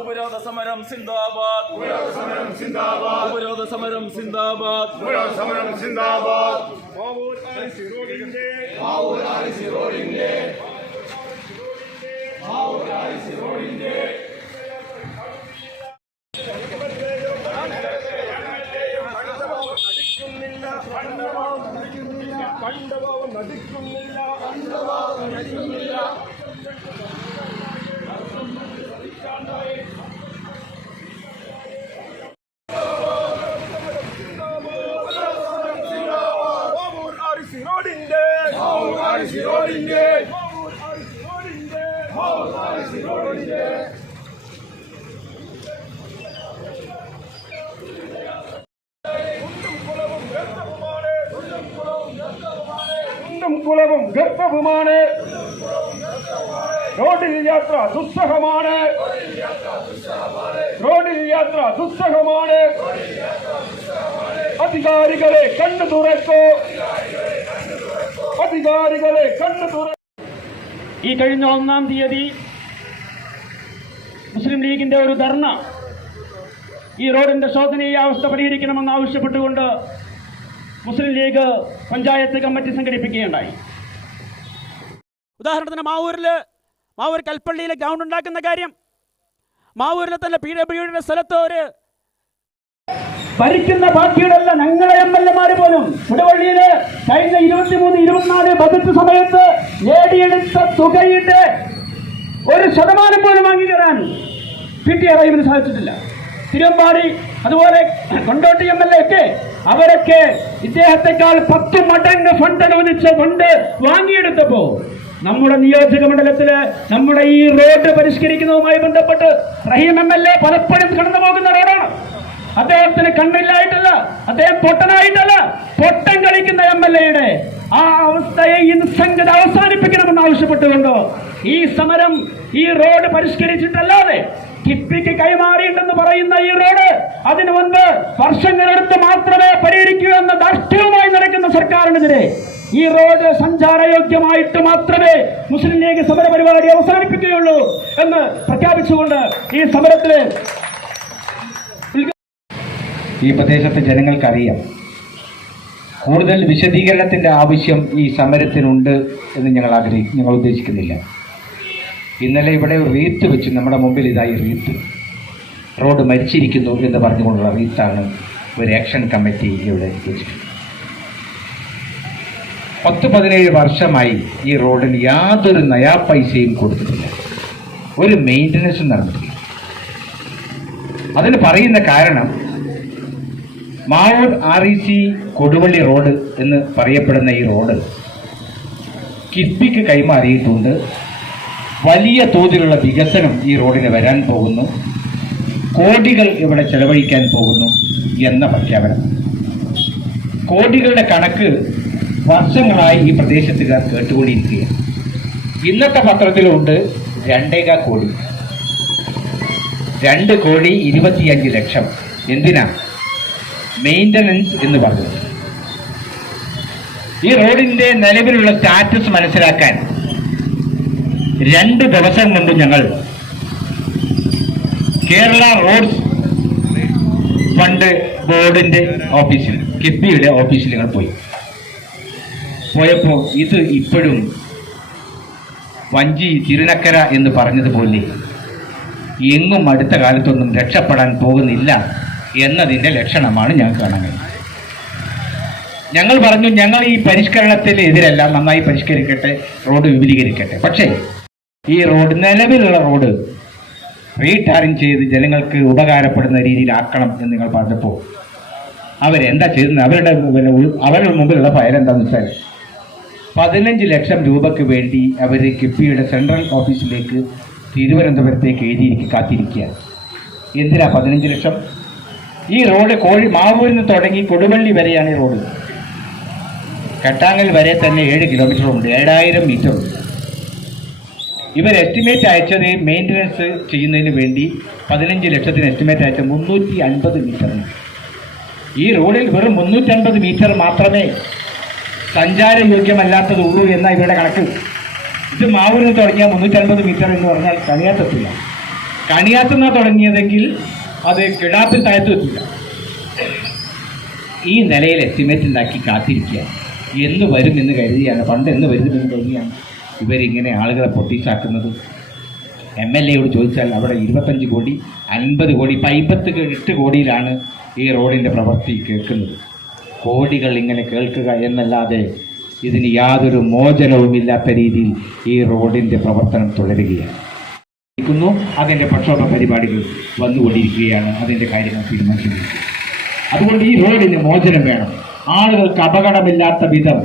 ഉപരോധ സമരം സിന്ദാബാദ്, ഉപരോധ സമരം സിന്ദാബാദ്, ഉപരോധ സമരം സിന്ദാബാദ്, ഉപരോധ സമരം സിന്ദാബാദ്. മാവൂർ ആർസി റോഡിന്റെ, മാവൂർ ആർസി റോഡിന്റെ, മാവൂർ ആർസി റോഡിന്റെ കണ്ടഭാവം നടിക്കുന്നില്ല, കണ്ടഭാവം നടിക്കുന്നില്ല. മാവൂർ ആർസി റോഡിന്റെ, മാവൂർ ആർസി റോഡിന്റെ, മാവൂർ ആർസി റോഡിന്റെ, മാവൂർ ആർസി റോഡിന്റെ കുളവും ഗർഭവുമാണ്. റോഡിൽ യാത്ര ദുസ്സഹമാണ്, റോഡിൽ യാത്ര ദുസ്സഹമാണ്. അധികാരികളെ കണ്ണു തുറക്കൂ, അധികാരികളെ കണ്ണു തുറക്കൂ. ഈ കഴിഞ്ഞ 1-ാം തീയതി മുസ്ലിം ലീഗിന്റെ ഒരു ധർണ ഈ റോഡിന്റെ ശോചനീയ അവസ്ഥ പരിഹരിക്കണമെന്ന് ആവശ്യപ്പെട്ടുകൊണ്ട് മുസ്ലിം ലീഗ് പഞ്ചായത്ത് കമ്മിറ്റി സംഘടിപ്പിക്കുകയുണ്ടായി. ഉദാഹരണത്തിന് മാവൂർ കൽപ്പള്ളിയിലെ ഗ്രൗണ്ട് ഉണ്ടാക്കുന്ന കാര്യം, മാവൂരിലെ തന്നെ PWDയുടെ സ്ഥലത്ത് ഒരു ഭരിക്കുന്ന പാർട്ടിയുടെയല്ല ഞങ്ങളെ MLA പോലും കുടവള്ളിയില് കഴിഞ്ഞ 23-24 ബജറ്റ് സമയത്ത് നേടിയെടുത്ത തുകയുടെ 1% പോലും വാങ്ങിക്കറാൻ PTI റഹീമിന് സാധിച്ചിട്ടില്ല. തിരുവമ്പാടി അതുപോലെ കൊണ്ടോട്ടി MLA ഒക്കെ അവരൊക്കെ ഇദ്ദേഹത്തെക്കാൾ 10 മടങ്ങ് ഫണ്ട് അനുവദിച്ച് ഫണ്ട് വാങ്ങിയെടുത്തപ്പോ നമ്മുടെ നിയോജക മണ്ഡലത്തില് നമ്മുടെ ഈ റോഡ് പരിഷ്കരിക്കുന്നതുമായി ബന്ധപ്പെട്ട് റഹീം MLA പലപ്പോഴും കടന്നു പോകുന്ന റോഡാണ്. അദ്ദേഹത്തിന് കണ്ണില്ലായിട്ടല്ല, അദ്ദേഹം പൊട്ടനായിട്ടല്ല, പൊട്ടൻ കളിക്കുന്ന MLAയുടെ ആ അവസ്ഥയെ ഇൻസംഗത അവസാനിപ്പിക്കണമെന്ന് ആവശ്യപ്പെട്ടുകൊണ്ടോ ഈ സമരം ഈ റോഡ് പരിഷ്കരിച്ചിട്ടല്ലാതെ കിഫ്ബിക്ക് കൈമാറിയിട്ടെന്ന് പറയുന്ന ഈ റോഡ് അതിനു മുൻപ് വർഷങ്ങളെടുത്ത് മാത്രമേ പരിഹരിക്കൂ എന്ന ധാർഷ്ട്യവുമായി നടക്കുന്ന സർക്കാരിനെതിരെ ഈ റോഡ് സഞ്ചാരയോഗ്യമായിട്ട് മാത്രമേ മുസ്ലിം ലീഗ് സമര പരിപാടി അവസാനിപ്പിക്കുകയുള്ളൂ എന്ന് പ്രഖ്യാപിച്ചുകൊണ്ട് ഈ സമരത്തില് ഈ പ്രദേശത്തെ ജനങ്ങൾക്കറിയാം. കൂടുതൽ വിശദീകരണത്തിന്റെ ആവശ്യം ഈ സമരത്തിനുണ്ട് എന്ന് ഞങ്ങൾ ഉദ്ദേശിക്കുന്നില്ല. ഇന്നലെ ഇവിടെ റീത്ത് വെച്ച് നമ്മുടെ മുമ്പിൽ ഇതായി റീത്ത്, റോഡ് മരിച്ചിരിക്കുന്നു എന്ന് പറഞ്ഞുകൊണ്ടുള്ള റീത്താണ് ഒരു ആക്ഷൻ കമ്മിറ്റി ഇവിടെ വെച്ചിട്ടുണ്ട്. 10-17 വർഷമായി ഈ റോഡിന് യാതൊരു നയാ പൈസയും കൊടുത്തിട്ടില്ല, ഒരു മെയിൻ്റനൻസും നടന്നിട്ടില്ല. അതിന് പറയുന്ന കാരണം മാവൂർ REC കൊടുവള്ളി റോഡ് എന്ന് പറയപ്പെടുന്ന ഈ റോഡ് കിഫ്ബിക്ക് കൈമാറിയിട്ടുണ്ട്. വലിയ തോതിലുള്ള വികസനം ഈ റോഡിന് വരാൻ പോകുന്നു, കോടികൾ ഇവിടെ ചെലവഴിക്കാൻ പോകുന്നു എന്ന പ്രഖ്യാപനം. കോടികളുടെ കണക്ക് വർഷങ്ങളായി ഈ പ്രദേശത്തുകാർ കേട്ടുകൊണ്ടിരിക്കുകയാണ്. ഇന്നത്തെ പത്രത്തിലുണ്ട് 2.25 കോടി, 2 കോടി 25 ലക്ഷം. എന്തിനാ? മെയിൻ്റനൻസ് എന്ന് പറഞ്ഞത്. ഈ റോഡിന്റെ നിലവിലുള്ള സ്റ്റാറ്റസ് മനസ്സിലാക്കാൻ 2 ദിവസം കൊണ്ട് ഞങ്ങൾ കേരള റോഡ്സ് ഫണ്ട് ബോർഡിന്റെ ഓഫീസിൽ, കിഫ്ബിയുടെ ഓഫീസിൽ ഞങ്ങൾ പോയപ്പോൾ ഇത് ഇപ്പോഴും വഞ്ചി തിരുനക്കര എന്ന് പറഞ്ഞതുപോലെ എങ്ങും അടുത്ത കാലത്തൊന്നും രക്ഷപ്പെടാൻ പോകുന്നില്ല എന്നതിൻ്റെ ലക്ഷണമാണ് ഞങ്ങൾ കാണാൻ കഴിയുന്നത്. ഞങ്ങൾ പറഞ്ഞു, ഞങ്ങൾ ഈ പരിഷ്കരണത്തിൽ എതിരല്ല, നന്നായി പരിഷ്കരിക്കട്ടെ, റോഡ് വിപുലീകരിക്കട്ടെ. പക്ഷേ ഈ റോഡ്, നിലവിലുള്ള റോഡ് റീടാറിങ് ചെയ്ത് ജനങ്ങൾക്ക് ഉപകാരപ്പെടുന്ന രീതിയിലാക്കണം എന്ന് നിങ്ങൾ പറഞ്ഞപ്പോൾ അവരെന്താ ചെയ്തത്? അവരുടെ മുമ്പിലുള്ള ഫയൽ എന്താണെന്ന് വെച്ചാൽ 15 ലക്ഷം രൂപയ്ക്ക് വേണ്ടി അവർ കിഫ്ബിയുടെ സെൻട്രൽ ഓഫീസിലേക്ക് തിരുവനന്തപുരത്തേക്ക് കാത്തിരിക്കുകയാണ്. എന്തിനാ 15 ലക്ഷം? ഈ റോഡ് മാവൂരിൽ നിന്ന് തുടങ്ങി കൊടുവള്ളി വരെയാണ് ഈ റോഡ്. കട്ടാങ്ങൽ വരെ തന്നെ 7 കിലോമീറ്റർ ഉണ്ട്, 7000 മീറ്റർ ഉണ്ട്. ഇവർ എസ്റ്റിമേറ്റ് അയച്ചത് മെയിൻ്റനൻസ് ചെയ്യുന്നതിന് വേണ്ടി 15 ലക്ഷത്തിന് എസ്റ്റിമേറ്റ് അയച്ച 350 മീറ്ററിന്. ഈ റോഡിൽ വെറും 350 മീറ്റർ മാത്രമേ സഞ്ചാരയോഗ്യമല്ലാത്തതുള്ളൂ എന്ന ഇവരുടെ കണക്ക്. ഇത് മാവൂരിൽ നിന്ന് തുടങ്ങിയ 350 മീറ്റർ എന്ന് പറഞ്ഞാൽ കഴിയാത്തത്തില്ല. കണിയാത്തുന്ന തുടങ്ങിയതെങ്കിൽ അത് കിടാപ്പിൽ താഴ്ത്തു വെച്ചില്ല. ഈ നിലയിൽ എസ്റ്റിമേറ്റ് ഉണ്ടാക്കി കാത്തിരിക്കുക. എന്ന് വരും എന്ന് കരുതിയാണ്, പണ്ട് എന്ന് വരുമെന്ന് കരുതിയാണ് ഇവരിങ്ങനെ ആളുകളെ പൊട്ടിച്ചാക്കുന്നത്. MLA ചോദിച്ചാൽ അവിടെ 25 കോടി 50 കോടി 58 കോടിയിലാണ് ഈ റോഡിൻ്റെ പ്രവൃത്തി കേൾക്കുന്നത്. കോടികൾ ഇങ്ങനെ കേൾക്കുക എന്നല്ലാതെ ഇതിന് യാതൊരു മോചനവുമില്ലാത്ത രീതിയിൽ ഈ റോഡിൻ്റെ പ്രവർത്തനം തുടരുകയാണ്. അതിൻ്റെ പ്രക്ഷോഭ പരിപാടികൾ വന്നുകൊണ്ടിരിക്കുകയാണ്. അതിൻ്റെ കാര്യങ്ങൾ തീരുമാനിക്കുന്നത്. അതുകൊണ്ട് ഈ റോഡിന് മോചനം വേണം. ആളുകൾക്ക് അപകടമില്ലാത്ത വിധം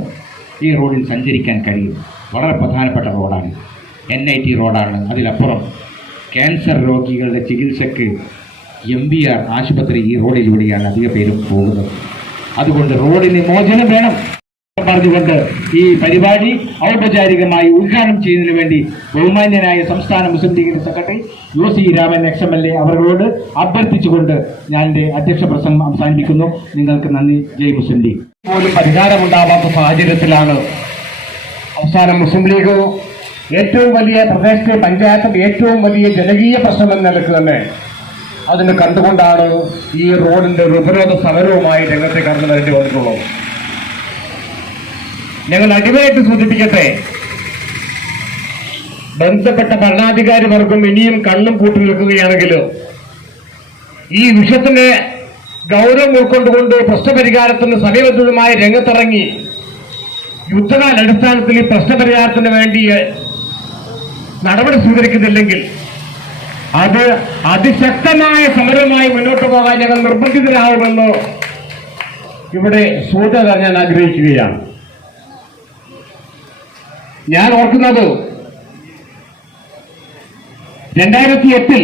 ഈ റോഡിൽ സഞ്ചരിക്കാൻ കഴിയും. വളരെ പ്രധാനപ്പെട്ട റോഡാണ്, NIT റോഡാണ്. അതിലപ്പുറം ക്യാൻസർ രോഗികളുടെ ചികിത്സയ്ക്ക് MBR ആശുപത്രി ഈ റോഡിലൂടെയാണ് അധിക പേരും പോകുന്നത്. അതുകൊണ്ട് റോഡിന് മോചനം വേണം പറഞ്ഞുകൊണ്ട് ഈ പരിപാടി ഔപചാരികമായി ഉദ്ഘാടനം ചെയ്യുന്നതിന് വേണ്ടി ബഹുമാന്യനായ സംസ്ഥാന മുസ്ലിം ലീഗിന്റെ സെക്രട്ടറി UC രാമൻ XMLA അവരോട് അഭ്യർത്ഥിച്ചുകൊണ്ട് ഞാൻ എൻ്റെ അധ്യക്ഷ പ്രസംഗം അവസാനിപ്പിക്കുന്നു. നിങ്ങൾക്ക് നന്ദി. ജയ് മുസ്ലിം ലീഗ്. പോലും പരിഹാരമുണ്ടാവാത്ത സാഹചര്യത്തിലാണ് അവസാനം മുസ്ലിം ലീഗ് ഏറ്റവും വലിയ പ്രദേശത്തെ പഞ്ചായത്തിന്റെ ഏറ്റവും വലിയ ജനകീയ പ്രശ്നം എന്ന നിലക്ക് തന്നെ അതിനെ കണ്ടുകൊണ്ടാണ് ഈ റോഡിന്റെ ഒരു ഉപരോധ സമരവുമായി രംഗത്തെ കടന്നു വരേണ്ടി വന്നിട്ടുള്ളത്. ഞങ്ങൾ അടിവരായിട്ട് സൂചിപ്പിക്കട്ടെ, ബന്ധപ്പെട്ട ഭരണാധികാരി വർഗം ഇനിയും കണ്ണും പൂട്ടി നിൽക്കുകയാണെങ്കിൽ ഈ വിഷയത്തിന്റെ ഗൗരവം ഉൾക്കൊണ്ടുകൊണ്ട് പ്രശ്നപരിഹാരത്തിന് സമയബന്ധിതമായി രംഗത്തിറങ്ങി യുദ്ധകാലടിസ്ഥാനത്തിൽ ഈ പ്രശ്നപരിഹാരത്തിന് വേണ്ടി നടപടി സ്വീകരിക്കുന്നില്ലെങ്കിൽ അത് അതിശക്തമായ സമരവുമായി മുന്നോട്ട് പോകാൻ ഞങ്ങൾ നിർബന്ധിതരാകുമെന്ന് ഇവിടെ സൂചന ഞാൻ ആഗ്രഹിക്കുകയാണ്. ഞാൻ ഓർക്കുന്നത് 2008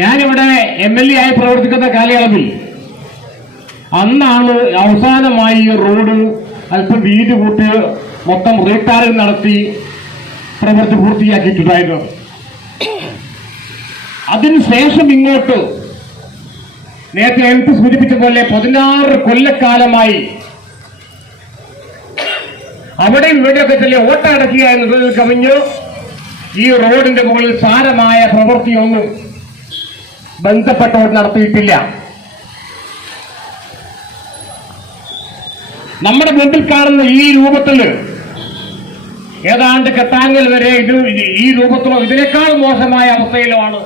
ഞാനിവിടെ MLA ആയി പ്രവർത്തിക്കുന്ന കാലയളവിൽ അന്നാണ് അവസാനമായി റോഡ് അല്പം വീതി കൂട്ടി മൊത്തം റീടാറിംഗ് നടത്തി പ്രവൃത്തി പൂർത്തിയാക്കിയിട്ടുണ്ടായിരുന്നു. അതിനുശേഷം ഇങ്ങോട്ട് നേരത്തെ MP സൂചിപ്പിച്ച പോലെ 16 കൊല്ലക്കാലമായി അവിടെ ഇവിടെയൊക്കെ ചില ഓട്ടടക്കുക എന്നതിൽ കവിഞ്ഞ് ഈ റോഡിന്റെ മുകളിൽ സാരമായ പ്രവൃത്തിയൊന്നും ബന്ധപ്പെട്ടവർ നടത്തിയിട്ടില്ല. നമ്മുടെ മുമ്പിൽ കാണുന്ന ഈ രൂപത്തിൽ ഏതാണ്ട് കെട്ടാങ്ങൽ വരെ ഈ രൂപത്തിലോ ഇതിനേക്കാൾ മോശമായ അവസ്ഥയിലുമാണ്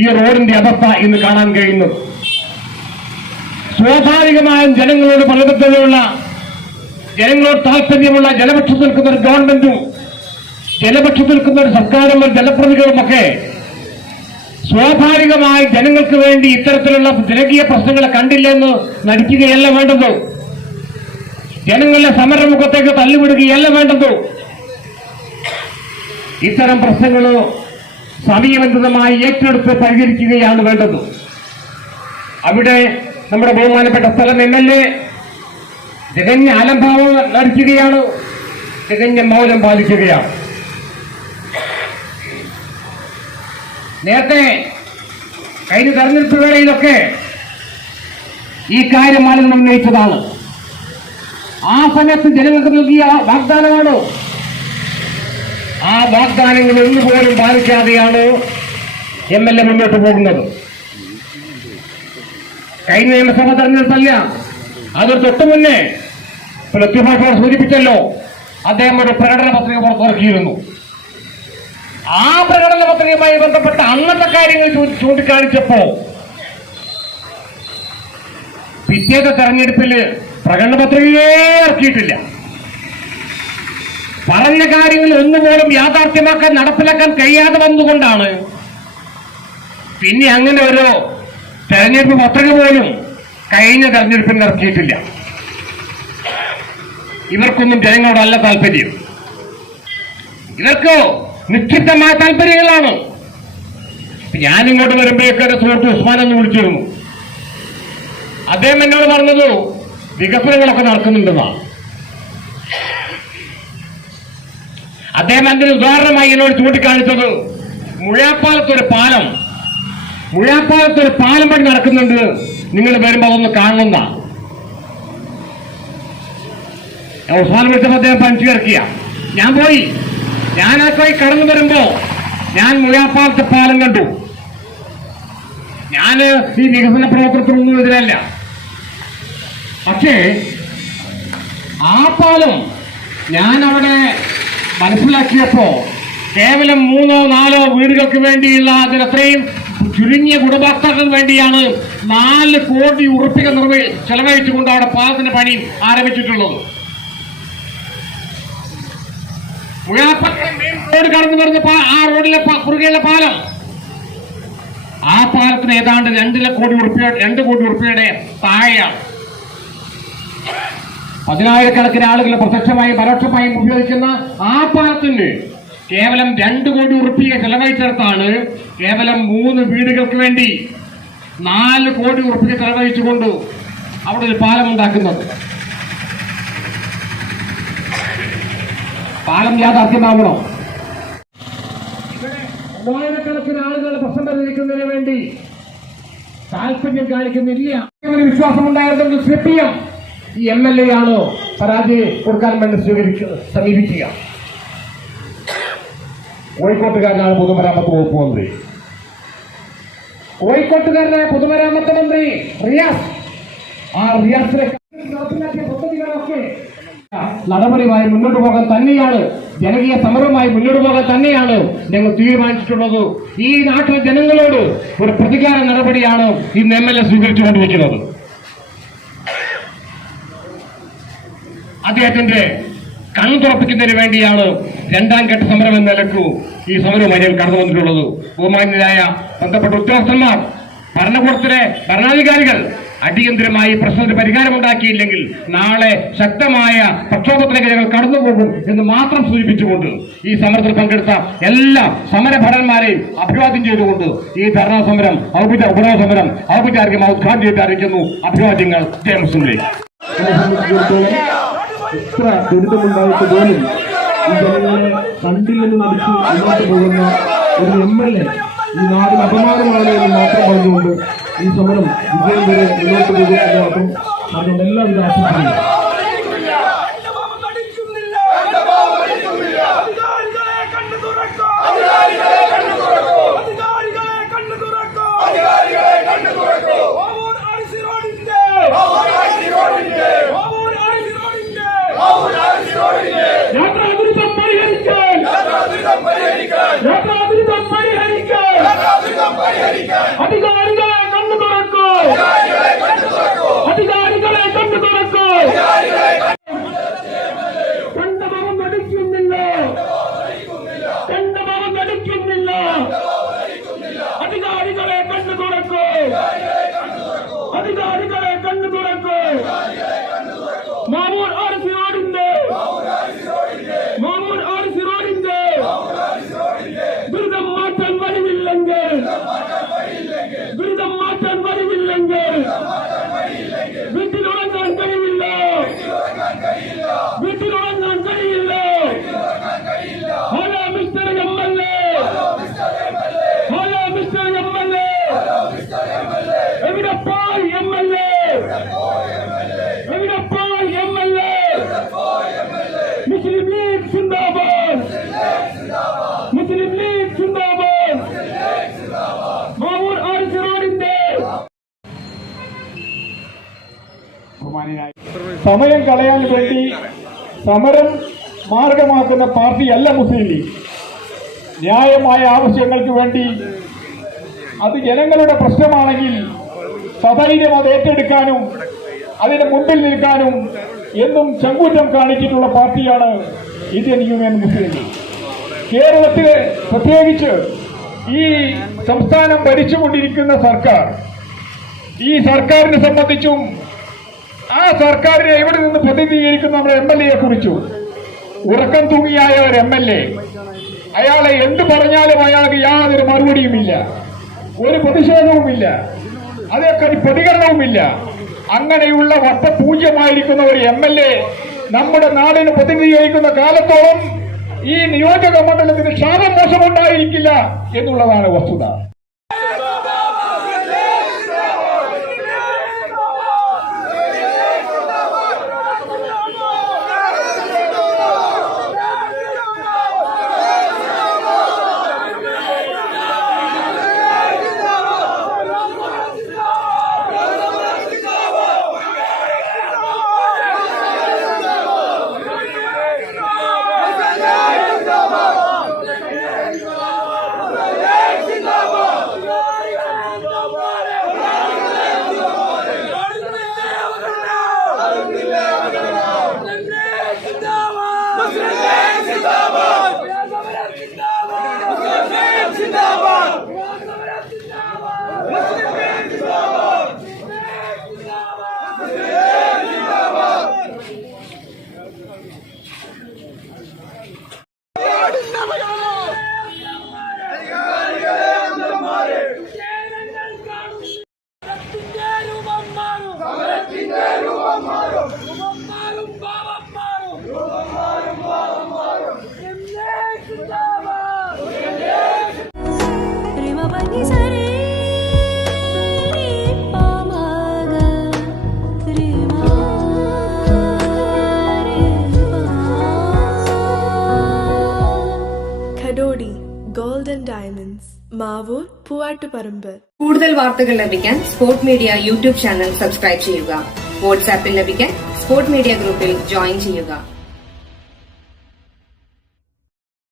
ഈ റോഡിന്റെ അവസ്ഥ ഇന്ന് കാണാൻ കഴിയുന്നത്. സ്വാഭാവികമായും ജനങ്ങളോട് പലതരത്തിലുള്ള ജനങ്ങളോട് താല്പര്യമുള്ള ജനപക്ഷത്ത് നിൽക്കുന്ന ഒരു ഗവൺമെന്റും ജനപക്ഷത്ത് നിൽക്കുന്ന ഒരു സർക്കാരും ജനപ്രതിനിധികളുമൊക്കെ സ്വാഭാവികമായി ജനങ്ങൾക്ക് വേണ്ടി ഇത്തരത്തിലുള്ള ജനകീയ പ്രശ്നങ്ങളെ കണ്ടില്ലെന്ന് നടിക്കുകയല്ല വേണ്ടത്. ജനങ്ങളുടെ സമരമുഖത്തേക്ക് തള്ളിവിടുകയല്ല വേണ്ടത്. ഇത്തരം പ്രശ്നങ്ങൾ സമയബന്ധിതമായി ഏറ്റെടുത്ത് പരിഹരിക്കുകയാണ് വേണ്ടത്. അവിടെ നമ്മുടെ ബഹുമാനപ്പെട്ട സ്ഥലം MLA തികഞ്ഞ അലംഭാവം നടിക്കുകയാണ്, തികഞ്ഞ മൗനം പാലിക്കുകയാണ്. നേരത്തെ കഴിഞ്ഞ തെരഞ്ഞെടുപ്പ് വേളയിലൊക്കെ ഈ കാര്യം ആളുകൾ ഉന്നയിച്ചതാണ്. ആ സമയത്ത് ജനങ്ങൾക്ക് നൽകിയ വാഗ്ദാനമാണ്. ആ വാഗ്ദാനങ്ങൾ ഒന്നുപോലും പാലിക്കാതെയാണ് MLA മുന്നോട്ട് പോകുന്നത്. കഴിഞ്ഞ നിയമസഭാ തെരഞ്ഞെടുപ്പല്ല, അത് തൊട്ടു മുന്നേ ലത്തീഫാഷോട് സൂചിപ്പിച്ചല്ലോ, അദ്ദേഹം ഒരു പ്രകടന പത്രിക പുറത്തിറക്കിയിരുന്നു. ആ പ്രകടന പത്രികയുമായി ബന്ധപ്പെട്ട അന്നത്തെ കാര്യങ്ങൾ ചൂണ്ടിക്കാണിച്ചപ്പോ പിറ്റേത്തെ തെരഞ്ഞെടുപ്പിൽ പ്രകടന പത്രികയേ ഇറക്കിയിട്ടില്ല. പറഞ്ഞ കാര്യങ്ങൾ ഒന്നുപോലും യാഥാർത്ഥ്യമാക്കാൻ നടപ്പിലാക്കാൻ കഴിയാതെ വന്നുകൊണ്ടാണ് പിന്നെ അങ്ങനെ ഒരു തെരഞ്ഞെടുപ്പ് പത്രിക പോലും കഴിഞ്ഞ തെരഞ്ഞെടുപ്പിൽ ഇറക്കിയിട്ടില്ല. ഇവർക്കൊന്നും ജനങ്ങളോടല്ല താല്പര്യം, ഇവർക്ക് നിശ്ചിതമായ താല്പര്യങ്ങളാണ്. ഞാനിങ്ങോട്ട് വരുമ്പോഴേക്ക് എന്റെ സുഹൃത്ത് ഉസ്മാൻ എന്ന് വിളിച്ചിരുന്നു. അദ്ദേഹം എന്നോട് പറഞ്ഞത് വികസനങ്ങളൊക്കെ നടക്കുന്നുണ്ടെന്നാണ്. അദ്ദേഹം അതിന് ഉദാഹരണമായി എന്നോട് ചൂണ്ടിക്കാണിച്ചത് മുഴാപ്പാലത്തൊരു പാലം പണി നടക്കുന്നുണ്ട്, നിങ്ങൾ വരുമ്പോൾ അതൊന്ന് കാണുന്ന. ഉസ്മാൻ വിളിച്ചപ്പോൾ അദ്ദേഹം പണിച്ചു കിടക്കുക. ഞാൻ പോയി. ഞാനൊക്കെ കടന്നു വരുമ്പോ ഞാൻ മുയാപ്പാലത്തെ പാലം കണ്ടു. ഞാൻ ഈ വികസന പ്രവർത്തനത്തിനൊന്നും എതിരല്ല. പക്ഷേ ആ പാലം ഞാൻ അവിടെ മനസ്സിലാക്കിയപ്പോ കേവലം 3-4 വീടുകൾക്ക് വേണ്ടിയുള്ള അതിനത്രയും ചുരുങ്ങിയ ഗുണഭോക്താക്കൾക്ക് വേണ്ടിയാണ് 4 കോടി ഉറുപ്പിക ചെലവഴിച്ചുകൊണ്ട് അവിടെ പാലത്തിന്റെ പണി ആരംഭിച്ചിട്ടുള്ളത്. റോഡ് കടന്നു വരുന്ന ആ റോഡിലെ കുറുകെയുള്ള പാലം, ആ പാലത്തിന് ഏതാണ്ട് 2 കോടി ഉറുപ്പികയുടെ താഴെയാണ്. 10,000-കണക്കിന് ആളുകൾ പ്രത്യക്ഷമായും പരോക്ഷമായും ഉപയോഗിക്കുന്ന ആ പാലത്തിന് കേവലം 2 കോടി ഉറുപ്പിക ചെലവഴിച്ചെടുത്താണ് കേവലം 3 വീടുകൾക്ക് വേണ്ടി 4 കോടി ഉറുപ്പിക ചെലവഴിച്ചുകൊണ്ട് അവിടെ ഒരു പാലം ഉണ്ടാക്കുന്നത്. പാലം യാഥാർത്ഥ്യമാകണം. ഇവിടെ 1000-കണക്കിന് ആളുകളുടെ പ്രശ്നം പരിഹരിക്കുന്നതിന് വേണ്ടി താല്പര്യം കാണിക്കുന്നില്ല. വിശ്വാസമുണ്ടായിരുന്നെങ്കിൽ CPM ഈ MLA ആണോ പരാജയം കൊടുക്കാൻ വേണ്ടി സമീപിക്കുക. കോഴിക്കോട്ടുകാരനാണ് പൊതുമരാമത്ത് വകുപ്പ് മന്ത്രി. കോഴിക്കോട്ടുകാരനായ പൊതുമരാമത്ത് മന്ത്രി റിയാസ്. ആ റിയാസിനെ നടപ്പിലാക്കിയ പദ്ധതികളൊക്കെ നടപടിയുമായി മുന്നോട്ട് പോകാൻ തന്നെയാണ്, ജനകീയ സമരവുമായി മുന്നോട്ട് പോകാൻ തന്നെയാണ് ഞങ്ങൾ തീരുമാനിച്ചിട്ടുള്ളത്. ഈ നാട്ടിലെ ജനങ്ങളോട് ഒരു പ്രതികാര നടപടിയാണ് ഇന്ന് MLA സ്വീകരിച്ചുകൊണ്ടിരിക്കുന്നത്. അദ്ദേഹത്തിന്റെ കണ്ണു തുറപ്പിക്കുന്നതിന് വേണ്ടിയാണ് 2ാം ഘട്ട സമരം എന്ന നിലക്ക് ഈ സമരവുമായി ഞങ്ങൾ കടന്നു വന്നിട്ടുള്ളത്. ബഹുമാന്യരായ ബന്ധപ്പെട്ട ഉദ്യോഗസ്ഥന്മാർ, ഭരണകൂടത്തിലെ ഭരണാധികാരികൾ അടിയന്തരമായി പ്രശ്നത്തിന് പരിഹാരമുണ്ടാക്കിയില്ലെങ്കിൽ നാളെ ശക്തമായ പ്രക്ഷോഭത്തിലേക്ക് ഞങ്ങൾ കടന്നുപോകും എന്ന് മാത്രം സൂചിപ്പിച്ചുകൊണ്ട് ഈ സമരത്തിൽ പങ്കെടുത്ത എല്ലാ സമരഭടന്മാരെയും അഭിവാദ്യം ചെയ്തുകൊണ്ട് ഈ ധർണാ സമരം ഉപരോധ സമരം ഔപചാരികമായി ഉദ്ഘാടനം ചെയ്തിരിക്കുന്നു. അഭിവാദ്യങ്ങൾ. ജയ മുസ്ലിം ലീഗ്. എത്ര ദുരിതമുണ്ടായിട്ട് പോലും ഈ ജനങ്ങളെ കണ്ടില്ലെന്ന് നടിച്ച് മുന്നോട്ട് പോകുന്ന ഒരു MLA ഈ നാടിന് അപമാനമാണ് എന്ന് മാത്രം പറഞ്ഞുകൊണ്ട് ഈ സമരം വിജയം വരെ മുന്നോട്ട് പോകും എന്ന് മാത്രം അതുകൊണ്ട് എല്ലാവിധ ആശംസകളും. അധികാരികളെ കണ്ണു തുറക്കൂ, അധികാരികളെ കണ്ണു തുറക്കൂ. കണ്ടവരും നടിക്കുന്നില്ല, കണ്ടവരും നടിക്കുന്നില്ല. അധികാരികളെ കണ്ണു തുറക്കൂ, അധികാരികളെ കണ്ണു തുറക്കൂ. മാമൂർ RC റോഡിന്റെ ദുരിതം മാറ്റാൻ വഴിയില്ലെങ്കിൽ, ദുരിതം മാറ്റാൻ വഴിയില്ലെങ്കിൽ വീട്ടിലുറങ്ങാൻ കഴിയില്ല, വീട്ടിലുറങ്ങാൻ കഴിയില്ല. Hello mister MLA, hello mister MLA, എവിടെ പോയി MLA, എവിടെ പോയി MLA? മുസ്ലിം ലീഗ് സിന്ദാബാദ്, മുസ്ലിം ലീഗ് സിന്ദാബാദ്. മാമൂർ RC റോഡിന്റെ സമയം കളയാൻ വേണ്ടി സമരം മാർഗമാക്കുന്ന പാർട്ടിയല്ല മുസ്ലിം ലീഗ്. ന്യായമായ ആവശ്യങ്ങൾക്ക് വേണ്ടി അത് ജനങ്ങളുടെ പ്രശ്നമാണെങ്കിൽ സധൈര്യം അത് ഏറ്റെടുക്കാനും അതിന് മുമ്പിൽ നിൽക്കാനും എന്നും ചങ്കൂറ്റം കാണിച്ചിട്ടുള്ള പാർട്ടിയാണ് ഇന്ത്യൻ യൂണിയൻ മുസ്ലിം ലീഗ്. കേരളത്തിൽ പ്രത്യേകിച്ച് ഈ സംസ്ഥാനം ഭരിച്ചുകൊണ്ടിരിക്കുന്ന സർക്കാർ, ഈ സർക്കാരിനെ സംബന്ധിച്ചും ആ സർക്കാരിനെ എവിടെ നിന്ന് പ്രതിനിധീകരിക്കുന്ന നമ്മുടെ MLA കുറിച്ചു ഉറക്കം തൂങ്ങിയായ ഒരു MLA, അയാളെ എന്ത് പറഞ്ഞാലും അയാൾക്ക് യാതൊരു മറുപടിയുമില്ല, ഒരു പ്രതിഷേധവുമില്ല, അതേക്കാൾ പ്രതികരണവുമില്ല. അങ്ങനെയുള്ള വട്ടപൂജ്യമായിരിക്കുന്ന ഒരു MLA നമ്മുടെ നാടിന് പ്രതിനിധീകരിക്കുന്ന കാലത്തോളം ഈ നിയോജക മണ്ഡലത്തിന് ക്ഷാമം മോശമുണ്ടായിരിക്കില്ല എന്നുള്ളതാണ് വസ്തുത. ഖഡോഡി ഗോൾഡൻ ഡയമണ്ട്സ്, മാവൂർ, പൂവാട്ടുപറമ്പ്. കൂടുതൽ വാർത്തകൾ ലഭിക്കാൻ sport media YouTube channel subscribe ചെയ്യുക. വാട്സാപ്പിൽ ലഭിക്കാൻ സ്പോർട് മീഡിയ ഗ്രൂപ്പിൽ ജോയിൻ ചെയ്യുക.